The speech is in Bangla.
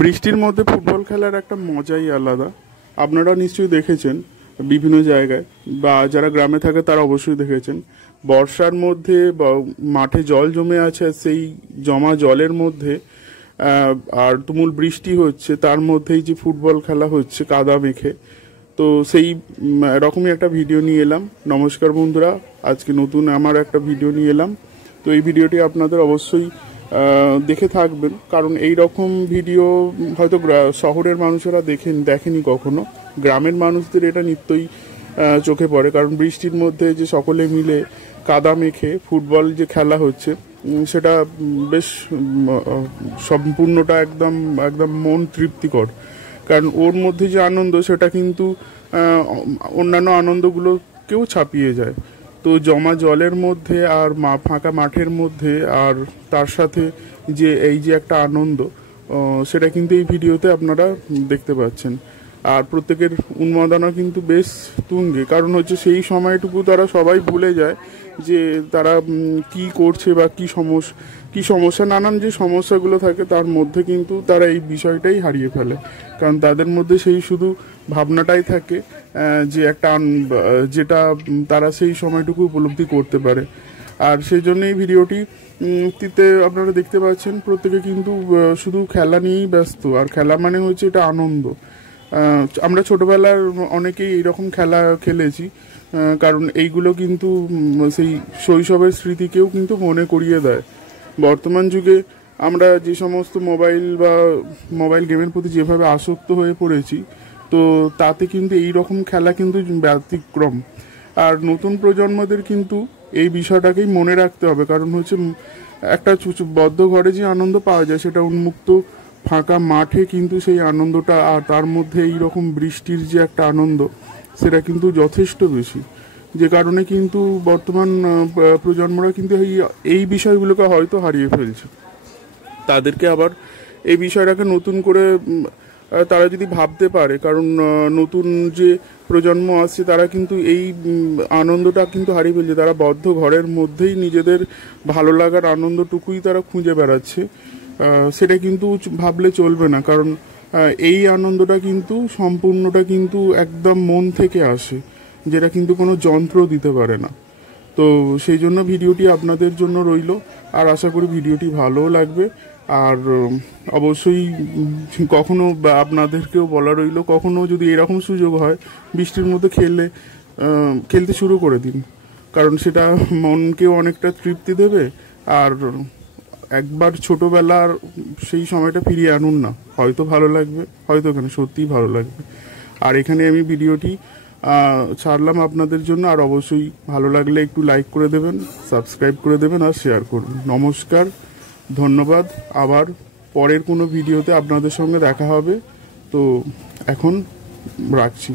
বৃষ্টির মধ্যে ফুটবল খেলার একটা মজাই আলাদা। আপনারা নিশ্চয়ই দেখেছেন বিভিন্ন জায়গায়, বা যারা গ্রামে থাকে তারা অবশ্যই দেখেছেন। বর্ষার মধ্যে মাঠে জল জমে আছে, সেই জমা জলের মধ্যে আর তুমুল বৃষ্টি হচ্ছে, তার মধ্যেই যে ফুটবল খেলা হচ্ছে কাদা মেখে। তো সেই রকমই একটা ভিডিও নিয়ে এলাম। নমস্কার বন্ধুরা, আজকে নতুন আমার একটা ভিডিও নিয়ে এলাম। তো এই ভিডিওটি আপনাদের অবশ্যই দেখে থাকবেন, কারণ এই রকম ভিডিও হয়তো শহরের মানুষেরা দেখেনি কখনো। গ্রামের মানুষদের এটা নিত্যই চোখে পড়ে, কারণ বৃষ্টির মধ্যে যে সকলে মিলে কাদা মেখে ফুটবল যে খেলা হচ্ছে, সেটা বেশ সম্পূর্ণটা একদম একদম মন তৃপ্তিকর। কারণ ওর মধ্যে যে আনন্দ, সেটা কিন্তু অন্যান্য আনন্দগুলোকেও ছাপিয়ে যায়। তো জমা জলের মধ্যে আর ফাঁকা মাঠের মধ্যে, আর তার সাথে যে এই যে একটা আনন্দ, সেটা কিন্তু এই ভিডিওতে আপনারা দেখতে পাচ্ছেন। আর প্রত্যেকের উন্মাদনা কিন্তু বেশ তুঙ্গে, কারণ হচ্ছে সেই সময়টুকু তারা সবাই ভুলে যায় যে তারা কি করছে বা কি সমস্যা, নানান যে সমস্যাগুলো থাকে তার মধ্যে কিন্তু তারা এই বিষয়টাই হারিয়ে ফেলে। কারণ তাদের মধ্যে সেই শুধু ভাবনাটাই থাকে যে একটা যেটা তারা সেই সময়টুকু উপলব্ধি করতে পারে। আর সেই জন্য এই ভিডিওটিতে আপনারা দেখতে পাচ্ছেন প্রত্যেকে কিন্তু শুধু খেলা নিয়েই ব্যস্ত। আর খেলা মানে হচ্ছে এটা আনন্দ। আমরা ছোটবেলার অনেকেই এইরকম খেলা খেলেছি, কারণ এইগুলো কিন্তু সেই শৈশবের স্মৃতিকেও কিন্তু মনে করিয়ে দেয়। বর্তমান যুগে আমরা যে সমস্ত মোবাইল গেমের প্রতি যেভাবে আসক্ত হয়ে পড়েছি, তো তাতে কিন্তু এই রকম খেলা কিন্তু ব্যতিক্রম। আর নতুন প্রজন্মদের কিন্তু এই বিষয়টাকেই মনে রাখতে হবে, কারণ হচ্ছে একটা বদ্ধ ঘরে যে আনন্দ পাওয়া যায়, সেটা উন্মুক্ত ফাঁকা মাঠে কিন্তু সেই আনন্দটা, আর তার মধ্যে এই রকম বৃষ্টির যে একটা আনন্দ, সেটা কিন্তু যথেষ্ট বেশি। যে কারণে কিন্তু বর্তমান প্রজন্মরা কিন্তু এই বিষয়গুলোকে হয়তো হারিয়ে ফেলছে। তাদেরকে আবার এই বিষয়টাকে নতুন করে তারা যদি ভাবতে পারে, কারণ নতুন যে প্রজন্ম আসছে তারা কিন্তু এই আনন্দটা কিন্তু হারিয়ে ফেলছে। তারা বদ্ধ ঘরের মধ্যেই নিজেদের ভালো লাগার আনন্দটুকুই তারা খুঁজে বেড়াচ্ছে। সেটা কিন্তু ভাবলে চলবে না, কারণ এই আনন্দটা কিন্তু সম্পূর্ণটা কিন্তু একদম মন থেকে আসে, যেটা কিন্তু কোনো যন্ত্র দিতে পারে না। তো সেই জন্য ভিডিওটি আপনাদের জন্য রইল, আর আশা করি ভিডিওটি ভালোও লাগবে। আর অবশ্যই কখনো আপনাদেরকেও বলা রইল, কখনো যদি এরকম সুযোগ হয় বৃষ্টির মধ্যে খেলতে শুরু করে দিন, কারণ সেটা মনকেও অনেকটা তৃপ্তি দেবে। আর একবার ছোটবেলার সেই সময়টা ফিরিয়ে আনুন না, হয়তো ভালো লাগবে, হয়তো কেন সত্যিই ভালো লাগবে। আর এখানে আমি ভিডিওটি ছাড়লাম আপনাদের জন্য। আর অবশ্যই ভালো লাগলে একটু লাইক করে দেবেন, সাবস্ক্রাইব করে দেবেন, আর শেয়ার করবেন। নমস্কার, ধন্যবাদ। আবার পরের কোনো ভিডিওতে আপনাদের সঙ্গে দেখা হবে। তো এখন রাখছি।